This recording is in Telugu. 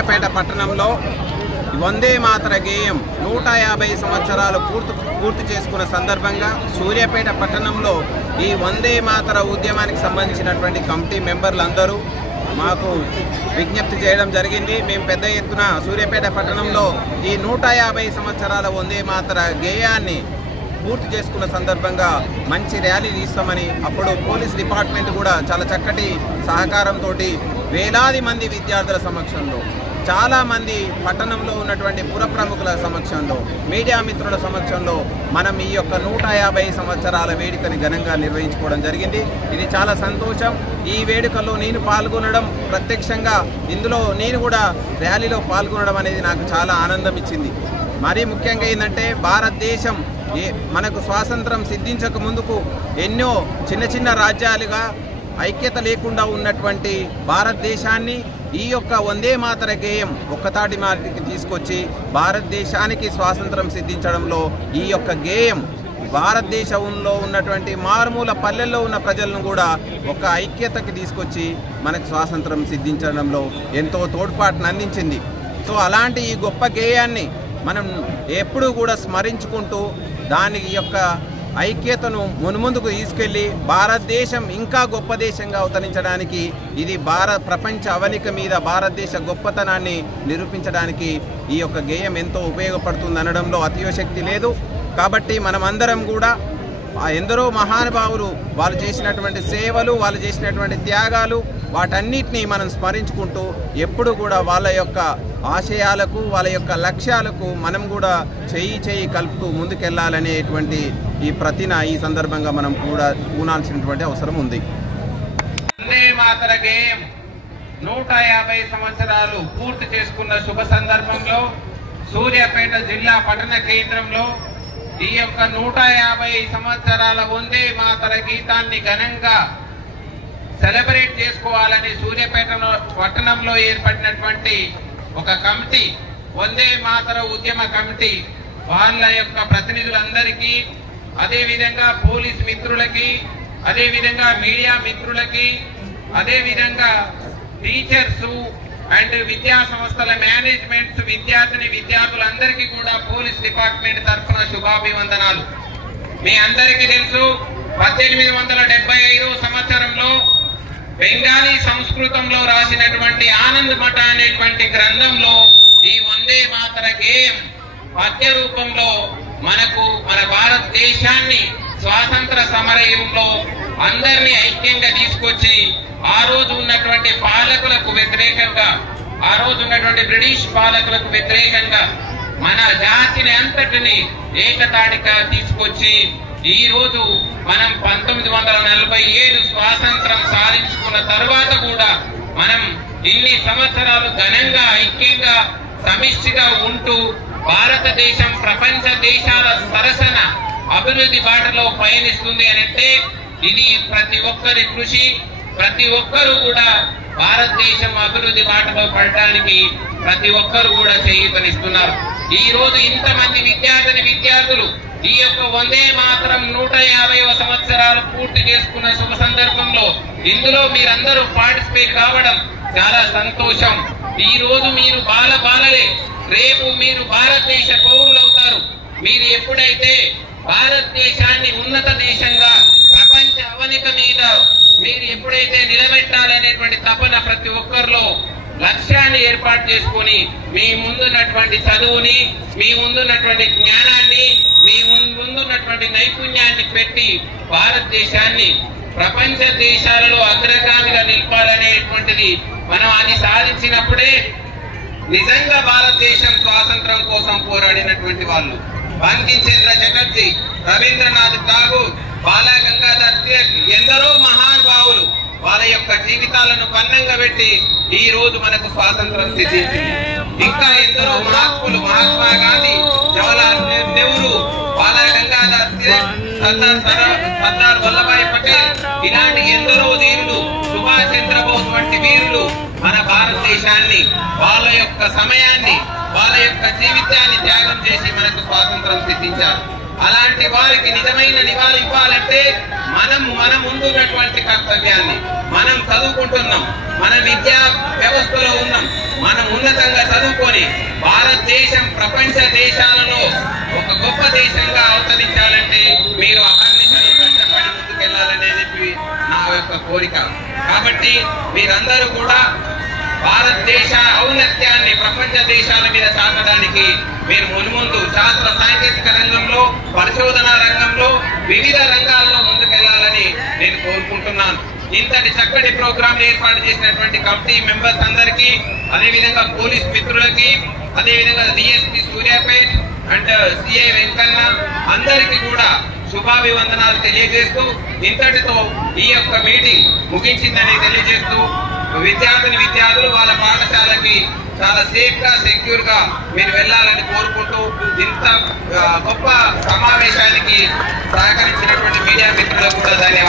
సూర్యాపేట పట్టణంలో వందే మాతర గేయం 150 సంవత్సరాలు పూర్తి చేసుకున్న సందర్భంగా సూర్యాపేట పట్టణంలో ఈ వందే మాతర ఉద్యమానికి సంబంధించినటువంటి కమిటీ మెంబర్లందరూ మాకు విజ్ఞప్తి చేయడం జరిగింది. మేము పెద్ద ఎత్తున సూర్యాపేట పట్టణంలో ఈ 150 సంవత్సరాల వందే మాతర గేయాన్ని పూర్తి చేసుకున్న సందర్భంగా మంచి ర్యాలీ తీస్తామని, అప్పుడు పోలీస్ డిపార్ట్మెంట్ కూడా చాలా చక్కటి సహకారంతో వేలాది మంది విద్యార్థుల సమక్షంలో, చాలామంది పట్టణంలో ఉన్నటువంటి పుర ప్రముఖుల సమక్షంలో, మీడియా మిత్రుల సమక్షంలో మనం ఈ యొక్క 150 సంవత్సరాల వేడుకని ఘనంగా నిర్వహించుకోవడం జరిగింది. ఇది చాలా సంతోషం. ఈ వేడుకల్లో నేను పాల్గొనడం, ప్రత్యక్షంగా ఇందులో నేను కూడా ర్యాలీలో పాల్గొనడం అనేది నాకు చాలా ఆనందం ఇచ్చింది. మరీ ముఖ్యంగా ఏంటంటే భారతదేశం మనకు స్వాతంత్రం సిద్ధించక ముందుకు ఎన్నో చిన్న చిన్న రాజ్యాలుగా ఐక్యత లేకుండా ఉన్నటువంటి భారతదేశాన్ని ఈ యొక్క వందే మాతర గేయం ఒక్కతాటి మార్గకి తీసుకొచ్చి భారతదేశానికి స్వాతంత్రం సిద్ధించడంలో ఈ యొక్క గేయం భారతదేశంలో ఉన్నటువంటి మారుమూల పల్లెల్లో ఉన్న ప్రజలను కూడా ఒక ఐక్యతకి తీసుకొచ్చి మనకు స్వాతంత్రం సిద్ధించడంలో ఎంతో తోడ్పాటును అందించింది. సో అలాంటి ఈ గొప్ప గేయాన్ని మనం ఎప్పుడూ కూడా స్మరించుకుంటూ దాని యొక్క ఐక్యతను మున్ముందుకు తీసుకెళ్ళి భారతదేశం ఇంకా గొప్ప దేశంగా అవతరించడానికి, ఇది ప్రపంచ అవనిక మీద భారతదేశ గొప్పతనాన్ని నిరూపించడానికి ఈ యొక్క గేయం ఎంతో ఉపయోగపడుతుంది అనడంలో అతిశయోక్తి లేదు. కాబట్టి మనమందరం కూడా ఎందరో మహానుభావులు వాళ్ళు చేసినటువంటి సేవలు, వాళ్ళు చేసినటువంటి త్యాగాలు, వాటన్నిటినీ మనం స్మరించుకుంటూ ఎప్పుడు కూడా వాళ్ళ యొక్క ఆశయాలకు, వాళ్ళ యొక్క లక్ష్యాలకు మనం కూడా చేయి కలుపుతూ ముందుకెళ్లాలనేటువంటి ఈ ప్రతిన ఈ సందర్భంగా మనం కూడా పూనాల్సినటువంటి అవసరం ఉంది. వందే మాతర గేయం 150 సంవత్సరాలు పూర్తి చేసుకున్న శుభ సందర్భంలో సూర్యాపేట జిల్లా పట్టణ కేంద్రంలో ఈ యొక్క 150 సంవత్సరాల వందే మాతర గీతాన్ని ఘనంగా సెలబ్రేట్ చేసుకోవాలని సూర్యాపేట పట్టణంలో ఏర్పడినటువంటి ఒక కమిటీ, వందే మాతర ఉద్యమ కమిటీ, వాళ్ళ యొక్క ప్రతినిధులందరికీ, అదేవిధంగా పోలీస్ మిత్రులకి, అదేవిధంగా మీడియా మిత్రులకి, అదేవిధంగా టీచర్స్ అండ్ విద్యా సంస్థల మేనేజ్మెంట్స్, విద్యార్థులందరికీ కూడా పోలీస్ డిపార్ట్మెంట్ తరఫున శుభాభివందనాలు. మీ అందరికీ తెలుసు 1875 సంవత్సరంలో బెంగాలీ సంస్కృతంలో రాసినటువంటి ఆనంద్ మఠ అనేటువంటి గ్రంథంలో ఈ వందే మాతర గేయం పద్య రూపంలో మనకు మన భారతదేశాన్ని స్వాతంత్ర సమరయుగంలో అందరినీ ఐక్యంగా తీసుకొచ్చి ఆ రోజు ఉన్నటువంటి పాలకులకు వ్యతిరేకంగా, ఆ రోజు ఉన్నటువంటి బ్రిటిష్ పాలకులకు వ్యతిరేకంగా మన జాతిని అంతటిని ఏకతాటిగా తీసుకొచ్చి ఈ రోజు మనం 1947 స్వాతంత్రం సాధించుకున్న తర్వాత కూడా మనం ఇన్ని సంవత్సరాలు ఘనంగా ఐక్యంగా సమిష్టిగా ఉంటూ భారతదేశం ప్రపంచ దేశాల సరసన అభివృద్ధి బాటలో పయనిస్తుంది అంటే ఇది ప్రతి ఒక్కరి కృషి. ప్రతి ఒక్కరూ కూడా భారతదేశం అభివృద్ధి బాటలో పడటానికి ప్రతి ఒక్కరు కూడా చేయూతనిస్తున్నారు. ఈ రోజు ఇంతమంది విద్యార్థులు ఈ యొక్క వందే మాతరం 150వ సంవత్సరాలు పూర్తి చేసుకున్న శుభ సందర్భంలో ఇందులో మీరందరూ పార్టిసిపేట్ కావడం చాలా సంతోషం. ఈ రోజు మీరు బాలలే, రేపు మీరు భారతదేశ పౌరులవుతారు. మీరు ఎప్పుడైతే భారతదేశాన్ని ఉన్నత దేశంగా ప్రపంచ అవనిక మీద మీరు ఎప్పుడైతే నిలబెట్టాలనేటువంటి తపన ప్రతి ఒక్కరిలో లక్ష్యాన్ని ఏర్పాటు చేసుకొని మీ ముందున్నటువంటి చదువుని, మీ ముందున్నటువంటి జ్ఞానాన్ని, మీ ముందున్నటువంటి నైపుణ్యాన్ని పెట్టి భారతదేశాన్ని ప్రపంచ దేశాలలో అగ్రగామిగా నిలపాలనేటువంటిది మనం అది సాధించినప్పుడే నిజంగా భారతదేశం స్వాతంత్రం కోసం పోరాడినటువంటి వాళ్ళు బంకిం చంద్ర చటర్జీ, రవీంద్రనాథ్ ఠాగూర్, బాలా గంగాధర్ తిలక్, ఎందరో మహానుభావులు వాళ్ళ యొక్క జీవితాలను పన్నంగా పెట్టి ఈ రోజు మనకు స్వాతంత్రం సిద్ధించింది. ఇంకా ఎందరో మహాత్ములు, మహాత్మా గాంధీ, జవహర్లాల్ నెహ్రూ, బాలా గంగాధర్ తిలక్, సర్దార్ వల్లభాయ్ పటేల్, ఇలాంటి ఎందరో వీరులు, సుభాష్ చంద్రబోస్ వంటి వీరులు మన భారతదేశాన్ని వాళ్ళ యొక్క సమయాన్ని, వాళ్ళ యొక్క జీవితాన్ని త్యాగం చేసి మనకు స్వాతంత్రం సిద్ధించారు. అలాంటి వారికి నిజమైన నివాళి ఇవ్వాలంటే మన ముందు ఉన్నటువంటి కర్తవ్యాన్ని మనం చదువుకుంటున్నాం, మన విద్యా వ్యవస్థలో ఉన్నాం, మనం ఉన్నతంగా చదువుకొని భారతదేశం ప్రపంచ దేశాలలో ఒక గొప్ప దేశంగా అవతరించాలంటే మీరు అహర్నిశలు కష్టపడి ముందుకెళ్లాలనేది నా యొక్క కోరిక. కాబట్టి మీరందరూ కూడా భారతదేశ ఔన్నత్యాన్ని ప్రపంచ దేశాల మీద చాటడానికి మీరు మున్ముందు శాస్త్ర సాంకేతిక రంగంలో, పరిశోధనా రంగంలో, వివిధ రంగాల్లో ముందుకెళ్లాలని నేను కోరుకుంటున్నాను. ఇంతటి చక్కటి ప్రోగ్రాం ఏర్పాటు చేసినటువంటి కమిటీ మెంబర్స్ అందరికీ, అదేవిధంగా పోలీస్ మిత్రులకి, అదేవిధంగా DSP Suryapet and CI Venkanna అందరికీ కూడా శుభాభివందనాలు తెలియజేస్తూ ఇంతటితో ఈ యొక్క మీటింగ్ ముగించిందని తెలియజేస్తూ విద్యార్థులు వాళ్ళ పాఠశాలకి చాలా సేఫ్ గా, సెక్యూర్ గా మీరు వెళ్ళాలని కోరుకుంటూ ఇంత గొప్ప సమావేశానికి సహకరించినటువంటి మీడియా మిత్రులకు కూడా ధన్యవాదాలు.